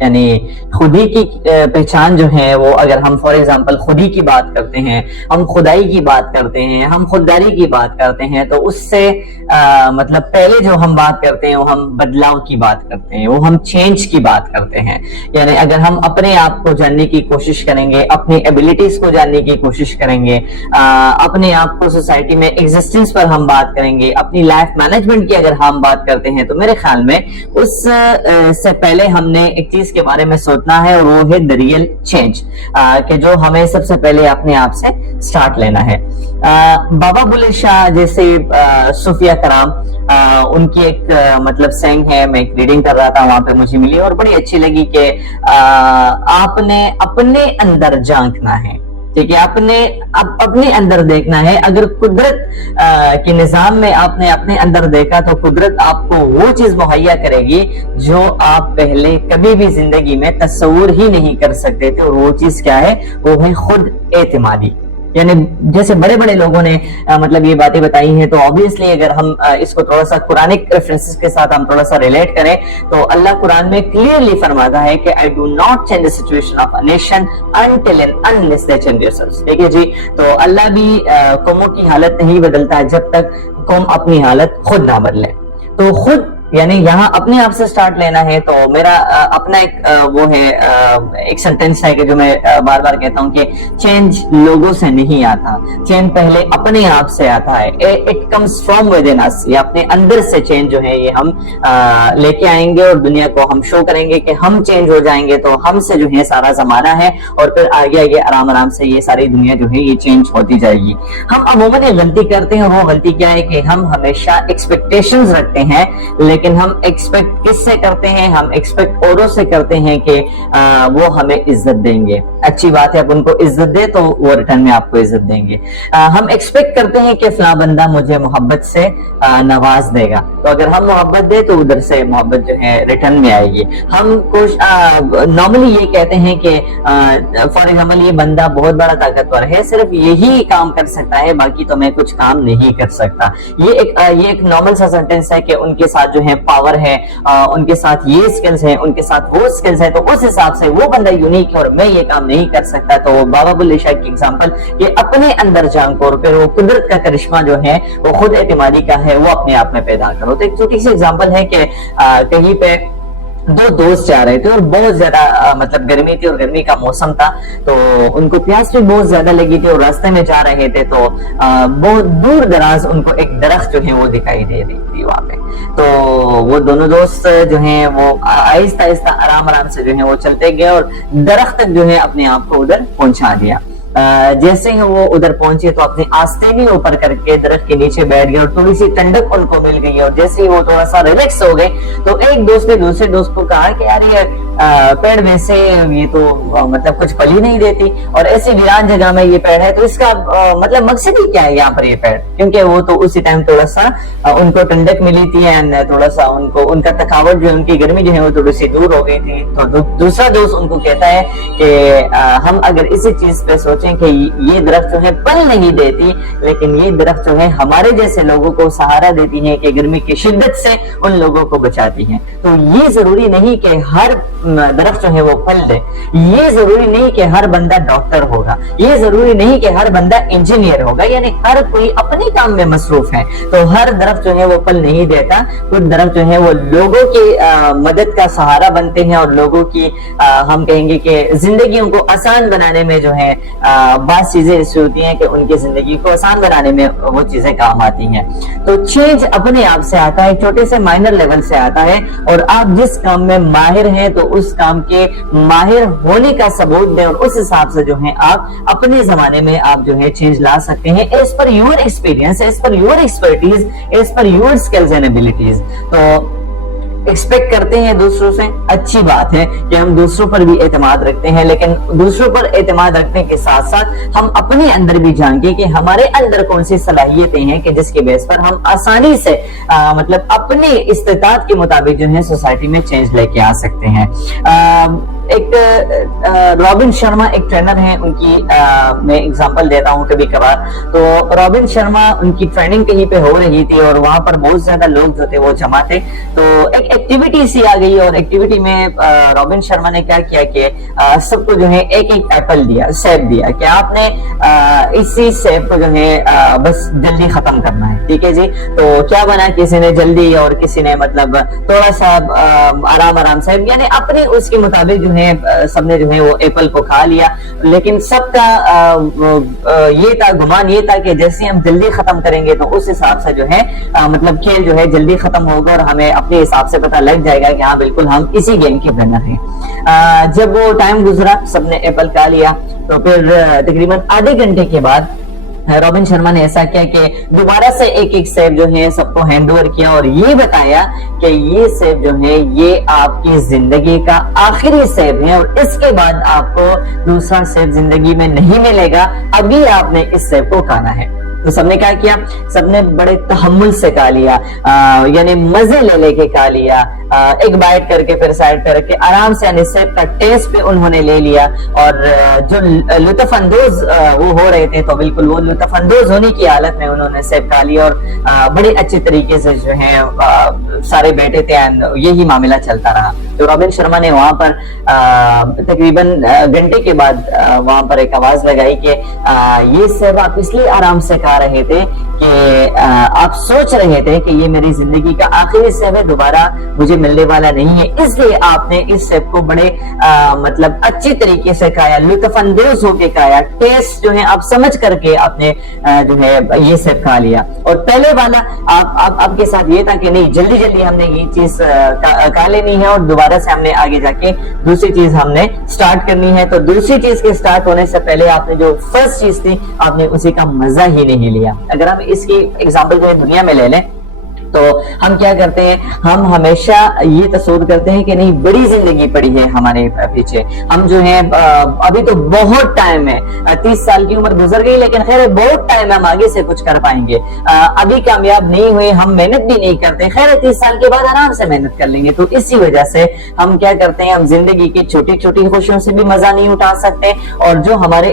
یعنی خود ہی کی پہچان جو ہے وہ، اگر ہم فار ایگزامپل خود ہی کی بات کرتے ہیں، ہم خدائی کی بات کرتے ہیں، ہم خودداری کی بات کرتے ہیں، تو اس سے مطلب پہلے جو ہم بات کرتے ہیں وہ ہم بدلاؤ کی بات کرتے ہیں، وہ ہم چینج کی بات کرتے ہیں. یعنی اگر ہم اپنے آپ کو جاننے کی کوشش کریں گے، اپنی ایبیلٹیز کو جاننے کی کوشش کریں گے، اپنے آپ کو سوسائٹی میں ایگزسٹنس پر ہم بات کریں گے، اپنی لائف مینجمنٹ کی اگر ہم بات کرتے ہیں، تو میرے خیال میں اس سے پہلے ہم نے ایک چیز کے بارے میں سوچنا ہے، اور وہ ہے the real change، کہ جو ہمیں سب سے پہلے اپنے آپ سے سٹارٹ لینا ہے. بابا بلے شاہ جیسے صوفیہ کرام، ان کی ایک مطلب سینگ ہے، میں ایک ریڈنگ کر رہا تھا وہاں پہ مجھے ملی اور بڑی اچھی لگی کہ آپ نے اپنے اندر جھانکنا ہے، ٹھیک ہے، اپنے اندر دیکھنا ہے. اگر قدرت کے نظام میں آپ نے اپنے اندر دیکھا تو قدرت آپ کو وہ چیز مہیا کرے گی جو آپ پہلے کبھی بھی زندگی میں تصور ہی نہیں کر سکتے تھے. اور وہ چیز کیا ہے؟ وہ ہے خود اعتمادی. یعنی جیسے بڑے بڑے لوگوں نے مطلب یہ باتیں بتائی ہیں، تو obviously اگر ہم اس کو تھوڑا سا قرآنک ریفرنسز کے ساتھ ہم تھوڑا سا ریلیٹ کریں تو اللہ قرآن میں کلیئرلی فرماتا ہے کہ I do not change the situation of a nation until and unless they change themselves. ٹھیک ہے جی، تو اللہ بھی قوموں کی حالت نہیں بدلتا جب تک قوم اپنی حالت خود نہ بدلے. تو خود یعنی یہاں اپنے آپ سے سٹارٹ لینا ہے. تو میرا اپنا ایک وہ ہے، ایک سینٹینس ہے کہ جو میں بار بار کہتا ہوں کہ چینج لوگوں سے نہیں آتا، چینج پہلے اپنے آپ سے آتا ہے. It comes from within us. یہ اپنے اندر سے چینج جو ہے یہ ہم لے کے آئیں گے اور دنیا کو ہم شو کریں گے کہ ہم چینج ہو جائیں گے. تو ہم سے جو ہے سارا زمانہ ہے اور پھر آگے آگے آرام آرام سے یہ ساری دنیا جو ہے یہ چینج ہوتی جائے گی. ہم عموماً ایک غلطی کرتے ہیں، وہ غلطی کیا ہے کہ ہم ہمیشہ ایکسپیکٹیشنز رکھتے ہیں، لیکن ہم ایکسپیکٹ کس سے کرتے ہیں؟ ہم ایکسپیکٹ اوروں سے کرتے ہیں کہ وہ ہمیں عزت دیں گے. اچھی بات ہے، آپ ان کو عزت دے تو وہ ریٹرن میں آپ کو عزت دیں گے. ہم ایکسپیکٹ کرتے ہیں کہ فلاں بندہ مجھے محبت سے نواز دے گا، تو اگر ہم محبت دے تو ادھر سے محبت جو ہے ریٹرن میں آئے گی. ہم نارملی یہ کہتے ہیں کہ فار ایگزامپل یہ بندہ بہت بڑا طاقتور ہے، صرف یہی کام کر سکتا ہے، باقی تو میں کچھ کام نہیں کر سکتا. یہ ایک نارمل سا سینٹینس ہے کہ ان کے ساتھ جو ہے پاور ہے، ان کے ساتھ یہ سکلز ہیں، ان کے ساتھ وہ سکلز ہیں، تو اس حساب سے وہ بندہ یونیک ہے اور میں یہ کام نہیں کر سکتا. تو بابا بلے شاہ کی اگزامپل کہ اپنے اندر جھانکو اور پھر وہ قدرت کا کرشمہ جو ہے وہ خود اعتمادی کا ہے، وہ اپنے آپ میں پیدا کرو. تو ایک چھوٹی سی اگزامپل ہے کہ کہیں پہ دو دوست جا رہے تھے اور بہت زیادہ مطلب گرمی تھی اور گرمی کا موسم تھا، تو ان کو پیاس بھی بہت زیادہ لگی تھی اور راستے میں جا رہے تھے تو بہت دور دراز ان کو ایک درخت جو ہے وہ دکھائی دے رہی تھی وہاں پہ. تو وہ دونوں دوست جو ہیں وہ آہستہ آہستہ آرام آرام سے جو ہے وہ چلتے گئے اور درخت تک جو ہے اپنے آپ کو ادھر پہنچا دیا. جیسے ہی وہ ادھر پہنچے تو اپنی آستینی اوپر کر کے درخت کے نیچے بیٹھ گئے اور تھوڑی سی ٹھنڈک ان کو مل گئی. اور جیسے ہی وہ تھوڑا سا ریلیکس ہو گئے تو ایک دوست نے دوسرے دوست کو کہا کہ یار یہ پیڑ میں سے یہ تو مطلب کچھ پھل ہی نہیں دیتی اور ایسی ویران جگہ میں یہ پیڑ ہے، تو اس کا مطلب مقصد ہی کیا ہے یہاں پر یہ پیڑ؟ کیونکہ وہ تو اسی ٹائم تھوڑا سا ان کو ٹھنڈک ملی تھی اینڈ تھوڑا سا ان کا تھکاوٹ جو ان کی گرمی جو ہے وہ تھوڑی سی دور ہو گئی تھی. تو دوسرا دوست ان کو کہتا ہے کہ ہم اگر اسی چیز پہ سوچیں کہ یہ درخت جو ہے پھل نہیں دیتی، لیکن یہ درخت جو ہے ہمارے جیسے لوگوں کو سہارا دیتی ہے کہ گرمی کی شدت سے ان لوگوں کو بچاتی ہے. تو یہ ضروری نہیں کہ ہر درخت جو ہے وہ پھل دے، یہ ضروری نہیں کہ ہر بندہ ڈاکٹر ہوگا، یہ ضروری نہیں کہ ہر بندہ انجینئر ہوگا. یعنی ہر کوئی اپنے کام میں مصروف ہے، تو ہر درخت جو ہے وہ پھل نہیں دیتا. کچھ درخت جو ہے وہ لوگوں کی مدد کا سہارا بنتے ہیں اور لوگوں کی ہم کہیں گے کہ زندگیوں کو آسان بنانے میں جو ہے بعض چیزیں ایسی ہوتی ہیں کہ ان کی زندگی کو آسان بنانے میں وہ چیزیں کام آتی ہیں. تو چینج اپنے آپ سے آتا ہے، چھوٹے سے مائنر لیول سے آتا ہے. اور آپ جس کام میں ماہر ہیں تو اس کام کے ماہر ہونے کا ثبوت دیں اور اس حساب سے جو ہے آپ اپنے زمانے میں آپ جو ہے چینج لا سکتے ہیں as per your experience, as per your expertise, as per your skills and abilities. تو ایکسپیکٹ کرتے ہیں دوسروں سے، اچھی بات ہے کہ ہم دوسروں پر بھی اعتماد رکھتے ہیں، لیکن دوسروں پر اعتماد رکھنے کے ساتھ ساتھ ہم اپنے اندر بھی جانیں کہ ہمارے اندر کون سی صلاحیتیں ہیں کہ جس کے بیس پر ہم آسانی سے مطلب اپنے استطاعت کے مطابق جو ہے سوسائٹی میں چینج لے کے آ سکتے ہیں. ایک رابن شرما ایک ٹرینر ہیں, ان کی میں اگزامپل دیتا ہوں کبھی کبھار. تو رابن شرما ان کی ٹریننگ کہیں پہ ہو رہی تھی اور وہاں پر بہت زیادہ لوگ جو تھے وہ جمع تھے. تو ایک ایکٹیویٹی سی آ گئی, اور ایکٹیویٹی میں رابن شرما نے کیا کیا کہ سب کو جو ہے ایک ایک ایپل دیا, سیب دیا, کہ آپ نے اسی سیب کو جو ہے بس جلدی ختم کرنا ہے. ٹھیک ہے جی. تو کیا بنا, کسی نے جلدی اور کسی نے مطلب تھوڑا سا آرام سے, یعنی اپنی اس کے مطابق جو ہے سب نے جو ہے وہ ایپل کو کھا لیا. لیکن سب کا یہ تھا, گمان یہ تھا کہ جیسے ہم جلدی ختم کریں گے تو اس حساب سے جو ہے مطلب کھیل جو ہے جلدی ختم ہوگا, اور ہمیں اپنے حساب سے پتہ لگ جائے گا کہ ہاں بالکل ہم اسی گیم کے ونر ہیں. جب وہ ٹائم گزرا, سب نے ایپل کھا لیا, تو پھر تقریباً آدھے گھنٹے کے بعد رابن شرما نے ایسا کیا کہ دوبارہ سے ایک ایک سیب جو ہے سب کو ہینڈ اوور کیا, اور یہ بتایا کہ یہ سیب جو ہے یہ آپ کی زندگی کا آخری سیب ہے, اور اس کے بعد آپ کو دوسرا سیب زندگی میں نہیں ملے گا, ابھی آپ نے اس سیب کو کھانا ہے. تو سب نے کیا کیا, سب نے بڑے تحمل سے کھا لیا, یعنی مزے لے لے کے کھا لیا, ایک بائٹ کر کے پھر سائڈ کر کے آرام سے, یعنی سیب کا ٹیسٹ پہ انہوں نے لے لیا. اور جو لطف اندوز وہ ہو رہے تھے, تو بالکل وہ لطف اندوز ہونے کی حالت میں انہوں نے سیب کھا لیا, اور بڑے اچھے طریقے سے جو ہے سارے بیٹھے تھے, یہی معاملہ چلتا رہا. تو رابن شرما نے وہاں پر تقریباً گھنٹے کے بعد وہاں پر ایک آواز لگائی کہ یہ سیب آپ اس لیے آرام سے کھا رہے تھے کہ آپ سوچ رہے تھے کہ یہ میری زندگی کا آخری سیب ہے, دوبارہ مجھے ملنے والا نہیں ہے, اس لیے آپ نے اس سیب کو بڑے مطلب اچھے طریقے سے کھایا, لطف اندوز ہو کے کھایا, ٹیسٹ جو ہے آپ سمجھ کر کے آپ نے جو ہے یہ سیب کھا لیا. اور پہلے والا آپ کے ساتھ یہ تھا کہ نہیں, جلدی جلدی ہم نے یہ چیز کھا لینی ہے, اور دوبارہ سے ہم نے آگے جا کے دوسری چیز ہم نے سٹارٹ کرنی ہے. تو دوسری چیز کے سٹارٹ ہونے سے پہلے آپ نے جو فرسٹ چیز تھی آپ نے اسی کا مزہ ہی نہیں لیا. اگر ہم اس کی ایگزامپل جو ہے دنیا میں لے لیں, تو ہم کیا کرتے ہیں, ہم ہمیشہ یہ تصور کرتے ہیں کہ نہیں بڑی زندگی پڑی ہے ہمارے پیچھے, ہم جو ہیں ابھی تو بہت ٹائم ہے, 30 سال کی عمر گزر گئی, لیکن خیر بہت ٹائم ہے, ہم آگے سے کچھ کر پائیں گے, ابھی کامیاب نہیں ہوئے, ہم محنت بھی نہیں کرتے, خیر 30 سال کے بعد آرام سے محنت کر لیں گے. تو اسی وجہ سے ہم کیا کرتے ہیں, ہم زندگی کی چھوٹی چھوٹی خوشیوں سے بھی مزہ نہیں اٹھا سکتے, اور جو ہمارے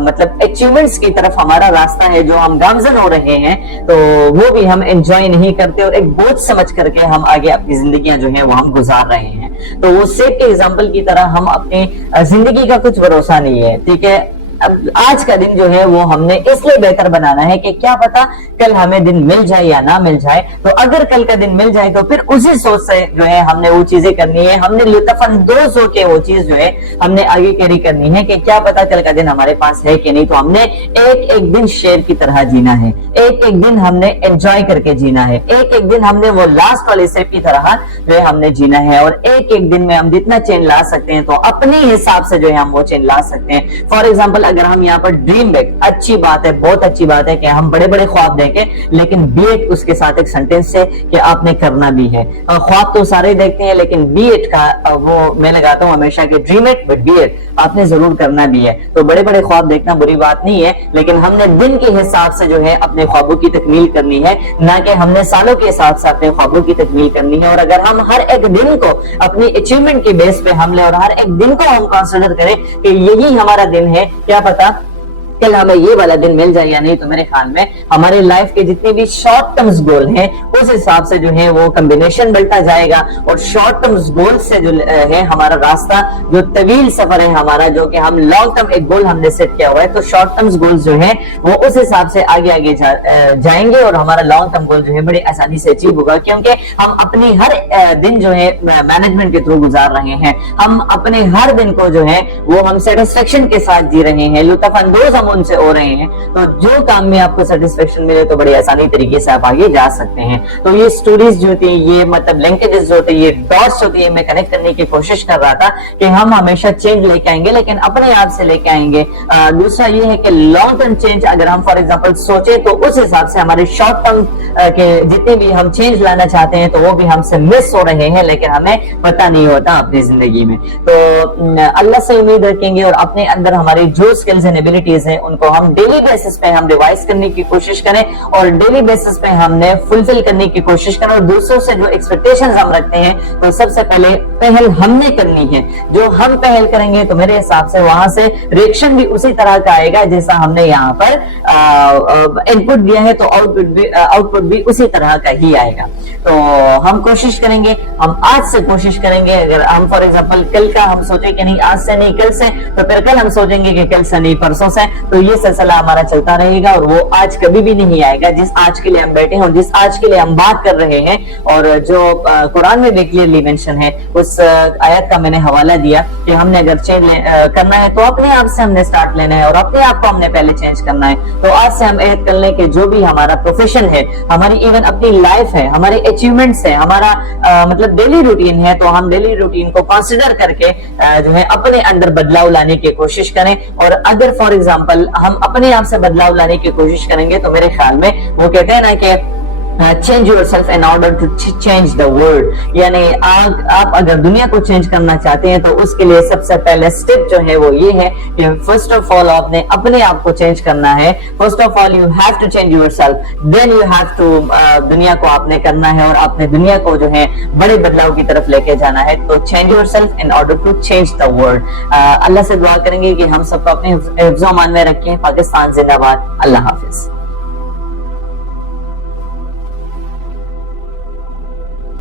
مطلب اچیومنٹس کی طرف ہمارا راستہ ہے, جو ہم گامزن ہو رہے ہیں, تو وہ بھی ہم انجوائے نہیں کرتے, اور ایک بوجھ سمجھ کر کے ہم آگے اپنی زندگیاں جو ہیں وہ ہم گزار رہے ہیں. تو وہ سیب کے ایگزامپل کی طرح ہم اپنی زندگی کا کچھ بھروسہ نہیں ہے. ٹھیک ہے, اب آج کا دن جو ہے وہ ہم نے اس لیے بہتر بنانا ہے کہ کیا پتا کل ہمیں دن مل جائے یا نہ مل جائے. تو اگر کل کا دن مل جائے تو پھر اسی سوچ سے جو ہے ہم نے وہ چیزیں کرنی ہے, ہم نے لطف اندوز ہو کے وہ چیز جو ہے ہم نے آگے کیری کرنی ہے کہ کیا پتا کل کا دن ہمارے پاس ہے کہ نہیں. تو ہم نے ایک ایک دن شیر کی طرح جینا ہے, ایک ایک دن ہم نے انجوائے کر کے جینا ہے, ایک ایک دن ہم نے وہ لاسٹ والے سیب کی طرح جو ہے ہم نے جینا ہے, اور ایک ایک دن میں ہم جتنا چینج لا سکتے ہیں تو اپنے حساب سے جو ہے ہم وہ چینج لا سکتے ہیں. فار ایگزامپل اگر ہم یہاں پر ڈریم بیک, اچھی بات ہے, بہت اچھی بات ہے کہ ہم بڑے بڑے خواب دیکھیں, لیکن بی ایٹ اس کے ساتھ ایک سینٹینس ہے کہ آپ نے کرنا بھی ہے. خواب تو سارے دیکھتے ہیں, لیکن بی ایٹ کا وہ میں لگاتا ہوں ہمیشہ کہ dream it but be it آپ نے ضرور کرنا بھی ہے. تو بڑے بڑے خواب دیکھنا بری بات نہیں ہے, لیکن ہم نے دن کے حساب سے جو ہے اپنے خوابوں کی تکمیل کرنی ہے, نہ کہ ہم نے سالوں کے حساب سے اپنے خوابوں کی تکمیل کرنی ہے. اور اگر ہم ہر ایک دن کو اپنی اچیومنٹ کے بیس پہ ہم لیں, اور ہر ایک دن کو ہم کنسیڈر کریں کہ یہی ہمارا دن ہے, کیا پتا کل ہمیں یہ والا دن مل جائے یا نہیں, تو میرے خیال میں ہمارے لائف کے جتنے بھی شارٹ ٹرمز گول ہیں اس حساب سے جو ہے وہ کمبینیشن بڑھتا جائے گا, اور شارٹ ٹرمز گول سے جو ہے ہمارا راستہ, جو طویل سفر ہے ہمارا, جو کہ ہم لانگ ٹرم ایک گول ہم نے سیٹ کیا ہوا ہے, تو شارٹ ٹرمز گولز جو ہیں وہ اس حساب سے آگے آگے جائیں گے, اور ہمارا لانگ ٹرم گول جو ہے بڑے آسانی سے اچیو ہوگا, کیونکہ ہم اپنی ہر دن جو ہے مینجمنٹ کے تھرو گزار رہے ہیں, ہم اپنے ہر دن کو جو ہے وہ ہم سیٹسفیکشن کے ساتھ جی رہے ہیں, لطف اندوز ہم ان سے ہو رہے ہیں. تو جو کام میں آپ کو سیٹسفیکشن ملے تو بڑی آسانی طریقے سے آپ آگے جا سکتے ہیں. تو یہ سٹوریز جو ہوتی ہیں, یہ مطلب لنکیجز جو ہوتے ہیں, یہ ڈاٹس ہوتی ہیں, میں کنیکٹ کرنے کی کوشش کر رہا تھا کہ ہم ہمیشہ چینج لے کے آئیں گے, لیکن اپنے آپ سے لے کے آئیں گے. دوسرا یہ ہے کہ لانگ ٹرم چینج اگر ہم فار ایگزامپل سوچیں تو اس حساب سے ہمارے شارٹ ٹرم کے جتنے بھی ہم چینج لانا چاہتے ہیں تو وہ بھی ہم سے مس ہو رہے ہیں, لیکن ہمیں پتہ نہیں ہوتا اپنی زندگی میں. تو اللہ سے امید رکھیں گے, اور اپنے اندر ہماری جو سکلز اینڈ ایبلٹیز ہیں ہیں ان کو ہم ڈیلی بیسس پہ ہم ریوائز کرنے کی کوشش کریں اور ڈیلی بیسس پہ ہم نے فلفل کرنے کی کوشش کریں اور دوسروں سے جو ایکسپیکٹیشنز ہم رکھتے ہیں تو سب سے پہلے پہل ہم نے کرنی ہے. جو ہم پہل کریں گے تو میرے حساب سے وہاں سے ریئیکشن بھی اسی طرح کا آئے گا جیسا ہم نے یہاں پر ان پٹ دیا ہے تو آؤٹ پٹ بھی اسی طرح کا ہی آئے گا. تو ہم کوشش کریں گے, ہم آج سے کوشش کریں گے. اگر ہم فار ایگزامپل کل کا ہم سوچیں کہ نہیں آج سے نہیں کل سے, تو پھر کل ہم سوچیں گے کہ کل سے نہیں پرسوں سے, تو یہ سلسلہ ہمارا چلتا رہے گا اور وہ آج کبھی بھی نہیں آئے گا جس آج کے لیے ہم بیٹھے ہیں اور جس آج کے لیے ہم بات کر رہے ہیں. اور جو قرآن میں بھی کلیئرلی مینشن ہے اس آیت کا میں نے حوالہ دیا کہ ہم نے اگر چینج کرنا ہے تو اپنے آپ سے ہم نے سٹارٹ لینا ہے اور اپنے آپ کو ہم نے پہلے چینج کرنا ہے. تو آج سے ہم عہد کر لیں کہ جو بھی ہمارا پروفیشن ہے, ہماری ایون اپنی لائف ہے, ہمارے اچیومنٹس ہے, ہمارا مطلب ڈیلی روٹین ہے, تو ہم ڈیلی روٹین کو کنسیڈر کر کے جو ہے اپنے اندر بدلاؤ لانے کی کوشش کریں. اور اگر فار ایگزامپل ہم اپنے آپ سے بدلاؤ لانے کی کوشش کریں گے تو میرے خیال میں وہ کہتے ہیں نا کہ change yourself in order to change the world, یعنی آپ اگر دنیا کو چینج کرنا چاہتے ہیں تو اس کے لیے سب سے پہلے سٹیپ جو ہے وہ یہ ہے کہ فرسٹ آف آل آپ نے اپنے آپ کو چینج کرنا ہے. First of all you have to change yourself, then you have to دنیا کو آپ نے کرنا ہے اور آپ نے دنیا کو جو ہے بڑے بدلاؤ کی طرف لے کے جانا ہے. تو change yourself in order to change the world. اللہ سے دعا کریں گے کہ ہم سب کو اپنے حفظ و امان میں رکھیں. پاکستان زندہ باد. اللہ حافظ.